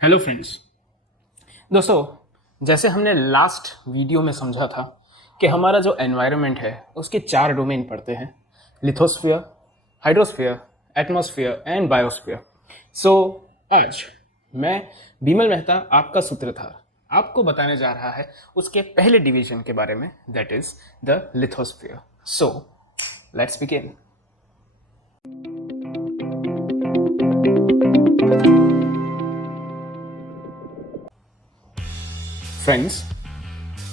Hello friends. दोस्तों, जैसे हमने लास्ट वीडियो में समझा था कि हमारा जो एनवायरनमेंट है उसके 4 डोमेन पड़ते हैं: lithosphere, hydrosphere, atmosphere and biosphere. So आज मैं बिमल मेहता, आपका सूत्रधार, आपको बताने जा रहा है उसके पहले डिवीजन के बारे में, that is the lithosphere. So let's begin. Friends,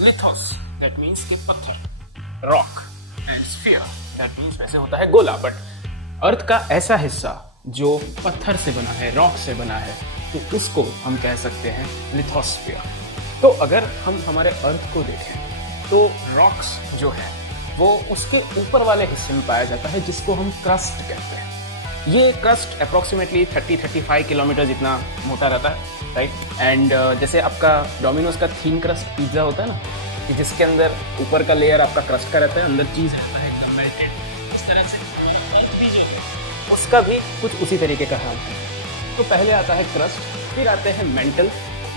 lithos that means कि पत्थर, rock and sphere that means वैसे होता है गोला, बट अर्थ का ऐसा हिस्सा जो पत्थर से बना है, रॉक से बना है, तो उसको हम कह सकते हैं लिथोस्फीयर। तो अगर हम हमारे अर्थ को देखें तो रॉक्स जो है वो उसके ऊपर वाले हिस्से में पाया जाता है जिसको हम क्रस्ट कहते हैं। ये क्रस्ट अप्रॉक्सीमेटली 30-35 किलोमीटर जितना मोटा रहता है, राइट। एंड जैसे आपका डोमिनोज का थीन क्रस्ट पिज्ज़ा होता है ना, कि जिसके अंदर ऊपर का लेयर आपका क्रस्ट का रहता है, अंदर चीज़ रहता है एकदम मेल्टेड, इस तरह से हमारा अर्थ भी जो है उसका भी कुछ उसी तरीके का हाल है। तो पहले आता है क्रस्ट, फिर आते हैं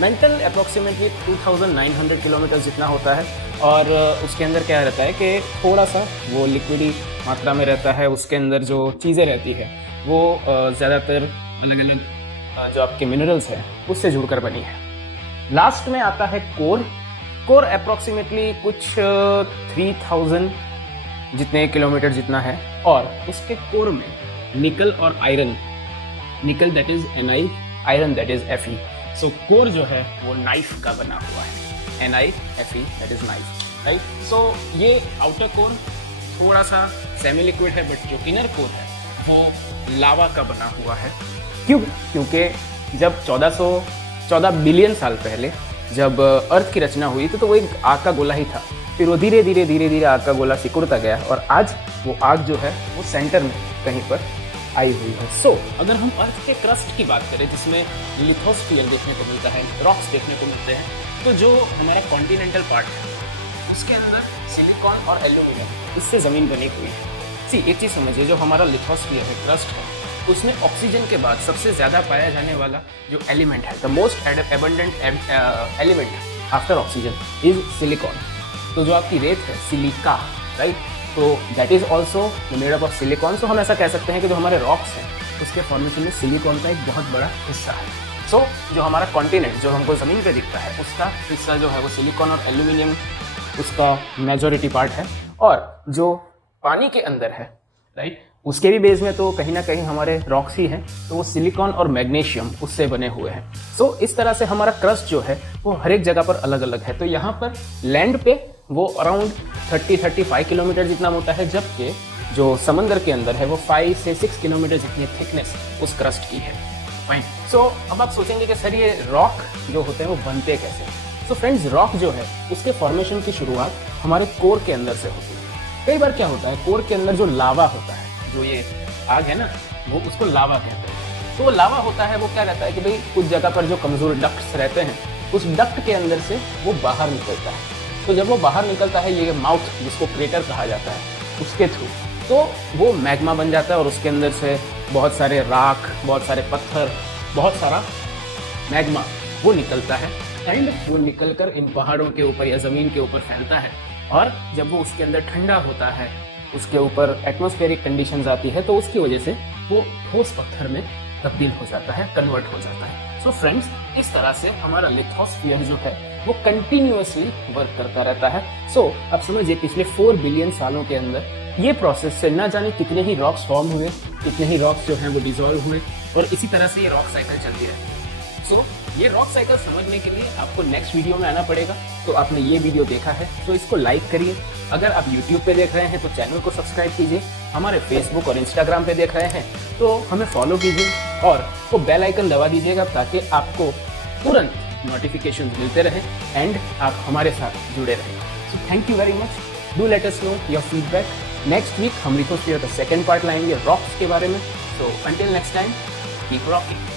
मेंटल अप्रॉक्सीमेटली 2900 किलोमीटर जितना होता है, और उसके अंदर क्या रहता है कि थोड़ा सा वो लिक्विडी मात्रा में रहता है। उसके अंदर जो चीज़ें रहती है वो ज़्यादातर अलग अलग जो आपके मिनरल्स हैं उससे जुड़कर बनी है। लास्ट में आता है कोर अप्रॉक्सीमेटली कुछ 3000 जितने किलोमीटर जितना है, और उसके कोर में निकल और iron, nickel that is Ni, iron that is Fe। So core जो है वो नाइफ का बना हुआ है, NiFe that is NiFe, right. So ये आउटर कोर थोड़ा सा सेमी लिक्विड है, बट जो इनर कोर है वो लावा का बना हुआ है। क्योंकि जब 14 बिलियन साल पहले जब अर्थ की रचना हुई तो वो एक आग का गोला ही था। फिर वो धीरे धीरे आग का गोला सिकुड़ता गया, और आज वो आग जो है वो सेंटर में कहीं पर आई हुई है। सो अगर हम अर्थ के क्रस्ट की बात करें, जिसमें लिथोस्फीयर देखने को मिलता है, रॉक्स देखने को मिलते हैं, तो जो हमारा कॉन्टिनेंटल पार्ट है उसके अंदर सिलिकॉन और एल्यूमिनियम, इससे ज़मीन बनी हुई है। एक चीज़ समझिए, जो हमारा लिथोस्फीयर है, क्रस्ट है, उसमें ऑक्सीजन के बाद सबसे ज़्यादा पाया जाने वाला जो एलिमेंट है, the most abundant element after oxygen is silicon. तो जो आपकी रेत है, सिलिका, राइट, तो that is also made up of silicon. So हम ऐसा कह सकते हैं कि जो हमारे रॉक्स हैं उसके फॉर्मेशन में सिलिकॉन का एक बहुत बड़ा हिस्सा है। सो जो हमारा कॉन्टिनेंट जो हमको ज़मीन पे दिखता है उसका हिस्सा जो है वो सिलिकॉन और एल्यूमिनियम उसका मेजॉरिटी पार्ट है, और जो पानी के अंदर है, राइट, उसके भी बेस में तो कहीं ना कहीं हमारे रॉक्स ही हैं, तो वो सिलिकॉन और मैग्नीशियम उससे बने हुए हैं। सो इस तरह से हमारा क्रस्ट जो है वो हर एक जगह पर अलग अलग है। तो यहाँ पर लैंड पे वो अराउंड 30-35 किलोमीटर जितना मोटा है, जबकि जो समंदर के अंदर है वो 5 से 6 किलोमीटर जितनी थिकनेस उस क्रस्ट की है। फाइन। सो अब आप सोचेंगे कि सर ये रॉक जो होते हैं वो बनते कैसे? सो फ्रेंड्स, रॉक जो है उसके फॉर्मेशन की शुरुआत हमारे कोर के अंदर से होती है। कई बार क्या होता है, कोर के अंदर जो लावा होता है, जो ये आग है ना, वो उसको लावा कहते हैं। तो वो लावा होता है, वो क्या रहता है कि भाई कुछ जगह पर जो कमजोर डक्ट्स रहते हैं, उस डक्ट के अंदर से वो बाहर निकलता है। तो जब वो बाहर निकलता है, ये माउथ जिसको क्रेटर कहा जाता है, उसके थ्रू तो वो मैग्मा बन जाता है, और उसके अंदर से बहुत सारे राख, बहुत सारे पत्थर, बहुत सारा मैग्मा वो निकलता है, एंड वो निकलकर इन पहाड़ों के ऊपर या ज़मीन के ऊपर फैलता है। और जब वो उसके अंदर ठंडा होता है, उसके ऊपर एटमॉस्फेरिक कंडीशंस आती है, तो उसकी वजह से वो ठोस पत्थर में तब्दील हो जाता है, कन्वर्ट हो जाता है। सो फ्रेंड्स, इस तरह से हमारा लिथोस्फीयर जो है वो कंटिन्यूअसली वर्क करता रहता है। सो अब समझिए, पिछले 4 बिलियन सालों के अंदर ये प्रोसेस से ना जाने कितने ही रॉक्स फॉर्म हुए, कितने ही रॉक्स जो हैं वो डिजॉल्व हुए, और इसी तरह से ये रॉक साइकिल चलती है। सो ये रॉक साइकिल समझने के लिए आपको नेक्स्ट वीडियो में आना पड़ेगा। तो आपने ये वीडियो देखा है तो इसको लाइक करिए। अगर आप YouTube पे देख रहे हैं तो चैनल को सब्सक्राइब कीजिए। हमारे Facebook और Instagram पे देख रहे हैं तो हमें फॉलो कीजिए, और वो बेल आइकन दबा दीजिएगा ताकि आपको तुरंत नोटिफिकेशंस मिलते रहें एंड आप हमारे साथ जुड़े रहें। So thank you very much. Do let us know your feedback. Next week हम लिथोस्फीयर का सेकेंड पार्ट लाएंगे रॉक्स के बारे में। So until next time, keep rocking.